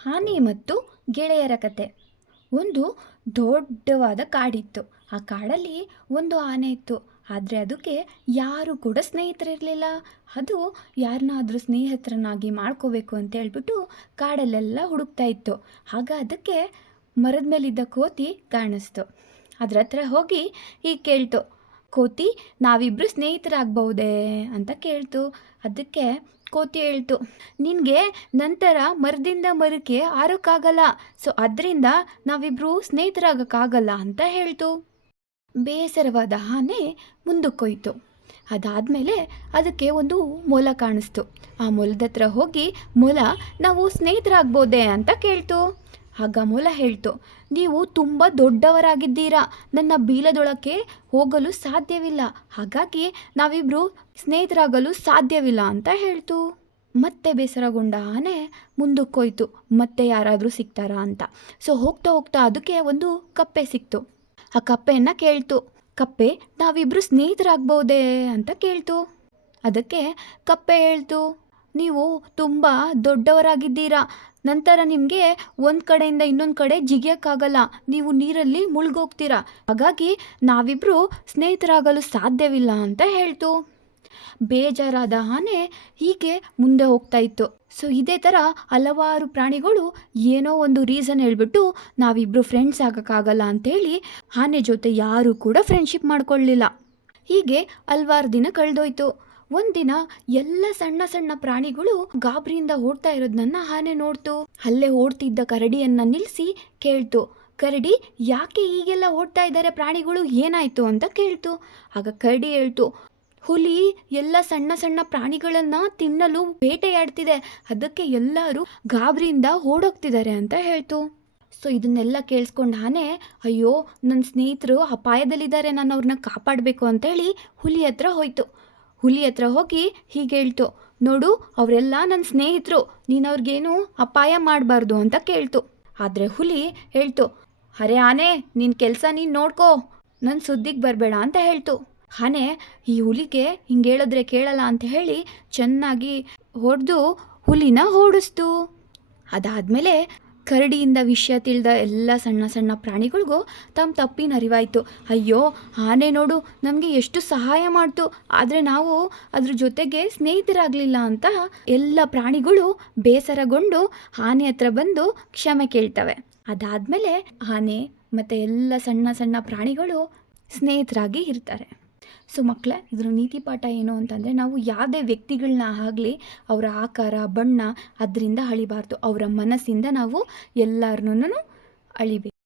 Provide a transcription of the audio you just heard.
ಆನೆ ಮತ್ತು ಗೆಳೆಯರ ಕತೆ. ಒಂದು ದೊಡ್ಡವಾದ ಕಾಡಿತ್ತು. ಆ ಕಾಡಲ್ಲಿ ಒಂದು ಆನೆ ಇತ್ತು. ಆದರೆ ಅದಕ್ಕೆ ಯಾರು ಕೂಡ ಸ್ನೇಹಿತರಿರಲಿಲ್ಲ. ಅದು ಯಾರನ್ನಾದ್ರೂ ಸ್ನೇಹಿತರನ್ನಾಗಿ ಮಾಡ್ಕೋಬೇಕು ಅಂತ ಹೇಳ್ಬಿಟ್ಟು ಕಾಡಲ್ಲೆಲ್ಲ ಹುಡುಕ್ತಾ ಇತ್ತು. ಆಗ ಅದಕ್ಕೆ ಮರದ ಮೇಲಿದ್ದ ಕೋತಿ ಕಾಣಿಸ್ತು. ಅದ್ರ ಹತ್ರ ಹೋಗಿ ಹೀಗೆ ಕೇಳ್ತು, ಕೋತಿ, ನಾವಿಬ್ಬರು ಸ್ನೇಹಿತರಾಗಬಹುದೇ ಅಂತ ಕೇಳ್ತು. ಅದಕ್ಕೆ ಕೋತಿ ಹೇಳ್ತು, ನಿನಗೆ ನಂತರ ಮರದಿಂದ ಮರಕ್ಕೆ ಆರೋಕ್ಕಾಗಲ್ಲ, ಸೊ ಅದರಿಂದ ನಾವಿಬ್ಬರು ಸ್ನೇಹಿತರಾಗಕ್ಕಾಗಲ್ಲ ಅಂತ ಹೇಳ್ತು. ಬೇಸರವಾದ ಆನೆ ಮುಂದಕ್ಕೋಯ್ತು. ಅದಾದಮೇಲೆ ಅದಕ್ಕೆ ಒಂದು ಮೊಲ ಕಾಣಿಸ್ತು. ಆ ಮೊಲದ ಹತ್ರ ಹೋಗಿ, ಮೊಲ, ನಾವು ಸ್ನೇಹಿತರಾಗ್ಬೋದೇ ಅಂತ ಕೇಳ್ತು. ಆಗ ಮೊಲ ಹೇಳ್ತು, ನೀವು ತುಂಬ ದೊಡ್ಡವರಾಗಿದ್ದೀರಾ, ನನ್ನ ಬೀಲದೊಳಕ್ಕೆ ಹೋಗಲು ಸಾಧ್ಯವಿಲ್ಲ, ಹಾಗಾಗಿ ನಾವಿಬ್ಬರು ಸ್ನೇಹಿತರಾಗಲು ಸಾಧ್ಯವಿಲ್ಲ ಅಂತ ಹೇಳ್ತು. ಮತ್ತೆ ಬೇಸರಗೊಂಡ ಆನೆ ಮುಂದಕ್ಕೋಯ್ತು, ಮತ್ತೆ ಯಾರಾದರೂ ಸಿಗ್ತಾರಾ ಅಂತ. ಸೊ ಹೋಗ್ತಾ ಹೋಗ್ತಾ ಅದಕ್ಕೆ ಒಂದು ಕಪ್ಪೆ ಸಿಕ್ತು. ಆ ಕಪ್ಪೆಯನ್ನು ಕೇಳ್ತು, ಕಪ್ಪೆ, ನಾವಿಬ್ಬರು ಸ್ನೇಹಿತರಾಗ್ಬೋದೇ ಅಂತ ಕೇಳ್ತು. ಅದಕ್ಕೆ ಕಪ್ಪೆ ಹೇಳ್ತು, ನೀವು ತುಂಬ ದೊಡ್ಡವರಾಗಿದ್ದೀರಾ, ನಂತರ ನಿಮಗೆ ಒಂದು ಕಡೆಯಿಂದ ಇನ್ನೊಂದು ಕಡೆ ಜಿಗಿಯೋಕ್ಕಾಗಲ್ಲ, ನೀವು ನೀರಲ್ಲಿ ಮುಳುಗೋಗ್ತೀರಾ, ಹಾಗಾಗಿ ನಾವಿಬ್ಬರು ಸ್ನೇಹಿತರಾಗಲು ಸಾಧ್ಯವಿಲ್ಲ ಅಂತ ಹೇಳ್ತು. ಬೇಜಾರಾದ ಆನೆ ಹೀಗೆ ಮುಂದೆ ಹೋಗ್ತಾ ಇತ್ತು. ಸೊ ಇದೇ ಥರ ಹಲವಾರು ಪ್ರಾಣಿಗಳು ಏನೋ ಒಂದು ರೀಸನ್ ಹೇಳ್ಬಿಟ್ಟು ನಾವಿಬ್ಬರು ಫ್ರೆಂಡ್ಸ್ ಆಗೋಕ್ಕಾಗಲ್ಲ ಅಂತೇಳಿ ಆನೆ ಜೊತೆ ಯಾರೂ ಕೂಡ ಫ್ರೆಂಡ್ಶಿಪ್ ಮಾಡ್ಕೊಳ್ಳಿಲ್ಲ. ಹೀಗೆ ಹಲವಾರು ದಿನ ಕಳೆದೋಯ್ತು. ಒಂದಿನ ಎಲ್ಲ ಸಣ್ಣ ಸಣ್ಣ ಪ್ರಾಣಿಗಳು ಗಾಬರಿಯಿಂದ ಓಡ್ತಾ ಇರೋದನ್ನ ಆನೆ ನೋಡ್ತು. ಅಲ್ಲೇ ಓಡ್ತಿದ್ದ ಕರಡಿಯನ್ನ ನಿಲ್ಲಿಸಿ ಕೇಳ್ತು, ಕರಡಿ, ಯಾಕೆ ಹೀಗೆಲ್ಲ ಓಡ್ತಾ ಇದ್ದಾರೆ ಪ್ರಾಣಿಗಳು, ಏನಾಯ್ತು ಅಂತ ಕೇಳ್ತು. ಆಗ ಕರಡಿ ಹೇಳ್ತು, ಹುಲಿ ಎಲ್ಲ ಸಣ್ಣ ಸಣ್ಣ ಪ್ರಾಣಿಗಳನ್ನ ತಿನ್ನಲು ಬೇಟೆಯಾಡ್ತಿದೆ, ಅದಕ್ಕೆ ಎಲ್ಲರೂ ಗಾಬರಿಯಿಂದ ಓಡೋಗ್ತಿದ್ದಾರೆ ಅಂತ ಹೇಳ್ತು. ಸೊ ಇದನ್ನೆಲ್ಲ ಕೇಳಿಸ್ಕೊಂಡು ಆನೆ, ಅಯ್ಯೋ ನನ್ನ ಸ್ನೇಹಿತರು ಅಪಾಯದಲ್ಲಿದ್ದಾರೆ, ನಾನು ಅವ್ರನ್ನ ಕಾಪಾಡಬೇಕು ಅಂತೇಳಿ ಹುಲಿ ಹತ್ರ ಹೋಯ್ತು. ಹುಲಿ ಹತ್ರ ಹೋಗಿ ಹೀಗೆ ಹೇಳ್ತು, ನೋಡು, ಅವರೆಲ್ಲ ನನ್ನ ಸ್ನೇಹಿತರು, ನೀನು ಅವ್ರಿಗೇನು ಅಪಾಯ ಮಾಡಬಾರ್ದು ಅಂತ ಕೇಳ್ತು. ಆದರೆ ಹುಲಿ ಹೇಳ್ತು, ಅರೆ ಆನೆ, ನಿನ್ನ ಕೆಲಸ ನೀನು ನೋಡ್ಕೋ, ನನ್ನ ಸುದ್ದಿಗೆ ಬರಬೇಡ ಅಂತ ಹೇಳ್ತು. ಆನೆ ಈ ಹುಲಿಗೆ ಹಿಂಗೆ ಹೇಳಿದ್ರೆ ಕೇಳಲ್ಲ ಅಂತ ಹೇಳಿ ಚೆನ್ನಾಗಿ ಹೊಡೆದು ಹುಲಿನ ಓಡಿಸ್ತು. ಅದಾದಮೇಲೆ ಕರಡಿಯಿಂದ ವಿಷಯ ತಿಳಿದ ಎಲ್ಲ ಸಣ್ಣ ಸಣ್ಣ ಪ್ರಾಣಿಗಳಿಗೂ ತಮ್ಮ ತಪ್ಪಿನ ಅರಿವಾಯಿತು. ಅಯ್ಯೋ, ಆನೆ ನೋಡು ನಮಗೆ ಎಷ್ಟು ಸಹಾಯ ಮಾಡ್ತು, ಆದರೆ ನಾವು ಅದ್ರ ಜೊತೆಗೆ ಸ್ನೇಹಿತರಾಗಲಿಲ್ಲ ಅಂತ ಎಲ್ಲ ಪ್ರಾಣಿಗಳು ಬೇಸರಗೊಂಡು ಆನೆ ಹತ್ರ ಬಂದು ಕ್ಷಮೆ ಕೇಳ್ತವೆ. ಅದಾದಮೇಲೆ ಆನೆ ಮತ್ತು ಎಲ್ಲ ಸಣ್ಣ ಸಣ್ಣ ಪ್ರಾಣಿಗಳು ಸ್ನೇಹಿತರಾಗಿ ಇರ್ತಾರೆ. ಸೊ ಮಕ್ಕಳೇ, ಇದರ ನೀತಿ ಪಾಠ ಏನು ಅಂತಂದರೆ, ನಾವು ಯಾವುದೇ ವ್ಯಕ್ತಿಗಳನ್ನ ಆಗಲಿ ಅವರ ಆಕಾರ, ಬಣ್ಣ ಅದರಿಂದ ಅಳಿಬಾರ್ದು, ಅವರ ಮನಸ್ಸಿಂದ ನಾವು ಎಲ್ಲರನ್ನೂ ಅಳಿಬೇಕು.